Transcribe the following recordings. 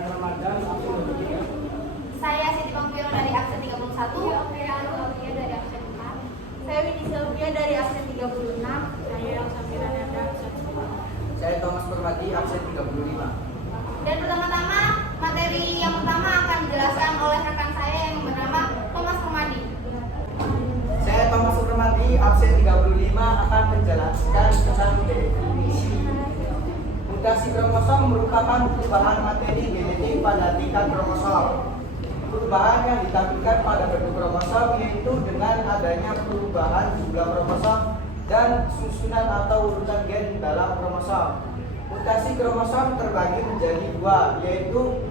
Saya Ramadan, absen 23. Saya Siti Pangpiro dari absen 31. Saya Alfia dari absen 4. Saya Winnie Sylvia dari absen 36. Saya Samira Nanda absen 10. Saya Thomas Permadi, absen 35. Dan pertama-tama, materi yang pertama akan dijelaskan oleh rekan saya yang bernama Thomas Permadi. Saya Thomas Permadi, absen 35 akan menjelaskan tentang definisi. Mutasi kromosom merupakan perubahan materi genetik pada tingkat kromosom. Perubahan yang ditampilkan pada bentuk kromosom yaitu dengan adanya perubahan jumlah kromosom dan susunan atau urutan gen dalam kromosom. Mutasi kromosom terbagi menjadi dua, yaitu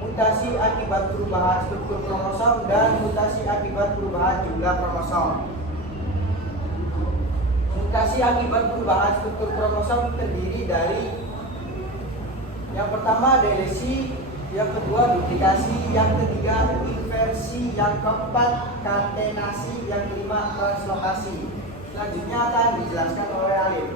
mutasi akibat perubahan struktur kromosom dan mutasi akibat perubahan jumlah kromosom. Mutasi akibat perubahan struktur kromosom terdiri dari yang pertama delesi, yang kedua duplikasi, yang ketiga inversi, yang keempat katenasi, yang kelima translokasi. Selanjutnya akan dijelaskan oleh Alif.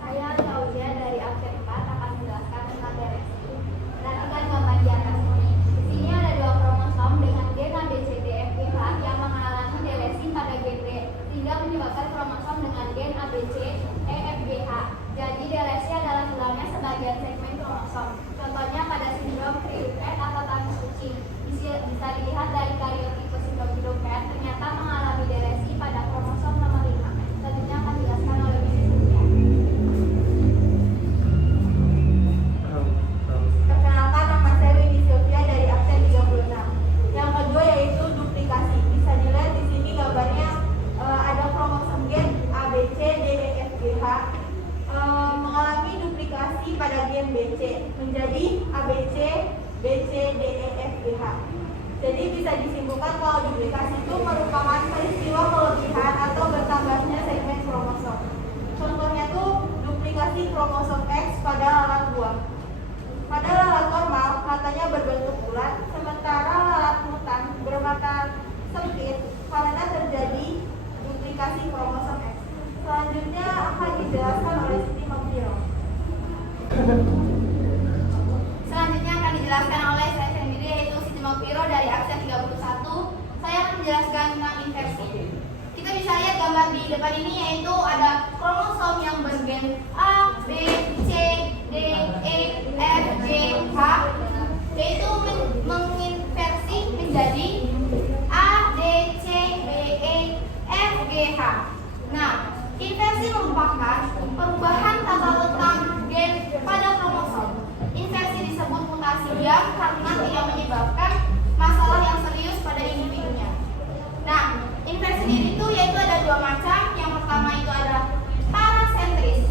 Saya Claudia dari absen 4 akan menjelaskan tentang delesi. Perhatikan gambar di atas ini. Di sini ada dua kromosom dengan gen ABCDFGH yang mengalami delesi pada gen D, sehingga menyebabkan kromosom dengan gen ABCEFGH. Jadi delesi adalah hilangnya sebagian segmen kromosom. Contohnya pada sindrom Creutzfeldt atau tanduk kucing. Bisa dilihat dari karyotipe sindrom Creutzfeldt ternyata mengalami delesi pada kromosom nomor 5. Selanjutnya akan dijelaskan oleh Mrs. Sylvia. Perkenalkan, nama saya Winnie Sylvia dari absen 36. Yang kedua yaitu duplikasi. Bisa dilihat di sini gambarnya ada kromosom gen ABCDEFGH mengalami duplikasi pada gen BC menjadi ABCDEFGH. Jadi bisa disimpulkan kalau duplikasi itu merupakan peristiwa kelebihan atau bertambahnya segmen kromosom. Contohnya tuh duplikasi kromosom X pada lalat buah. Pada lalat normal, matanya berbentuk bulat, sementara lalat mutan bermata sempit karena terjadi duplikasi kromosom X. Selanjutnya akan dijelaskan oleh Siti Pangpiro. Selanjutnya akan dijelaskan oleh saya sendiri yaitu Siti Pangpiro dari absen 31. Saya akan menjelaskan tentang inversi. Kita bisa lihat gambar di depan ini yaitu ada kromosom yang bergen A, B, C, D, E, F, G, H, yaitu menginversi menjadi A, D, C, B, E, F, G, H. Nah, inversi merupakan perubahan tata letak gen pada kromosom. Inversi disebut mutasi diam karena tidak menyebabkan masalah yang serius pada individunya. Nah, inversi diri itu yaitu ada dua macam. Yang pertama itu ada parasentris.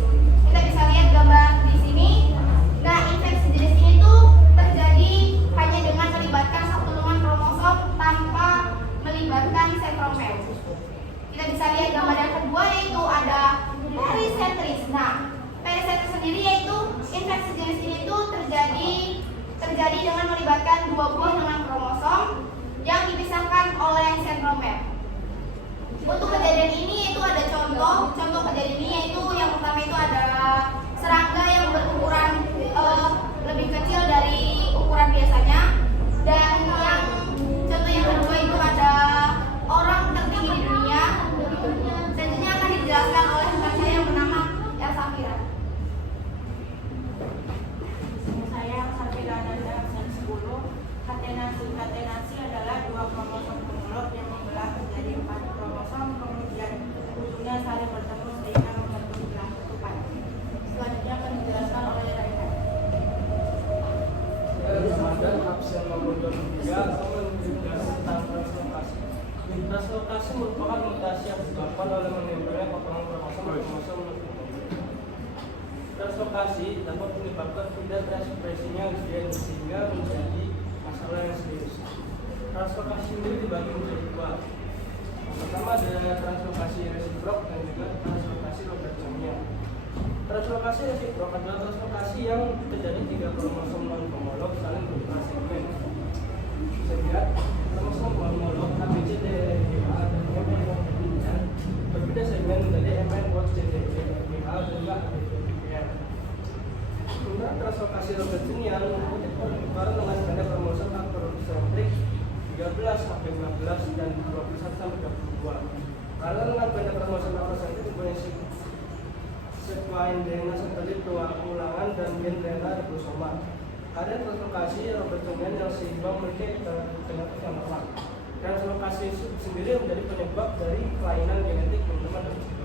Kita bisa lihat gambar di sini. Nah, inversi jenis ini tuh terjadi hanya dengan melibatkan satu lengan kromosom tanpa melibatkan sentromer. Kita bisa lihat gambar yang kedua yaitu ada perisentris. Nah, perisentris sendiri yaitu inversi jenis ini tuh terjadi dengan melibatkan dua buah lengan kromosom yang dipisahkan oleh sentromer. Untuk kejadian ini yaitu ada contoh kejadian ini yaitu yang pertama itu ada serangga yang berukuran lebih kecil dari ukuran biasanya, dan yang contoh yang kedua itu ada orang tertinggi di dunia. Selanjutnya akan dijelaskan oleh rekan saya yang bernama Elsa Fira. Saya Samira Nanda absen 10. Katenasi adalah dua kromosom homolog yang dibelah menjadi 4 kromosom, kemudian ujungnya saling bertemu sehingga membentuk belah ketupat. Selanjutnya akan dijelaskan oleh Raihan. Saya Ramadan, absen 23 akan menjelaskan tentang translokasi. Translokasi merupakan mutasi yang disebabkan oleh menempelnya potongan kromosom pada kromosom. Translokasi dapat menyebabkan tidak terekspresinya gen sehingga menjadi masalah yang serius. Translokasi ini dibagi menjadi dua. Yang pertama ada translokasi resiprok dan juga translokasi logaritmia. Translokasi resiprok adalah translokasi yang terjadi tiga kromosom non homolog saling berubah segmen. Bisa dilihat kromosom homolog ABCDEFGH dan MN berbeda segmen menjadi MN, WOX, CDE, FGH dan juga ABCDEFGH. translokasi Robertsonian mengikuti pertukaran dengan ganda kromosom akrosentrik 13 sampai 15 dan 21 sampai 22. Karena dengan ganda kromosom akrosentrik mempunyai sekuain DNA satelit ulangan dan gen DNA ribosoma. Ada translokasi Robertsonian yang seimbang memiliki genetik yang normal. Translokasi sendiri menjadi penyebab dari kelainan genetik teman-teman.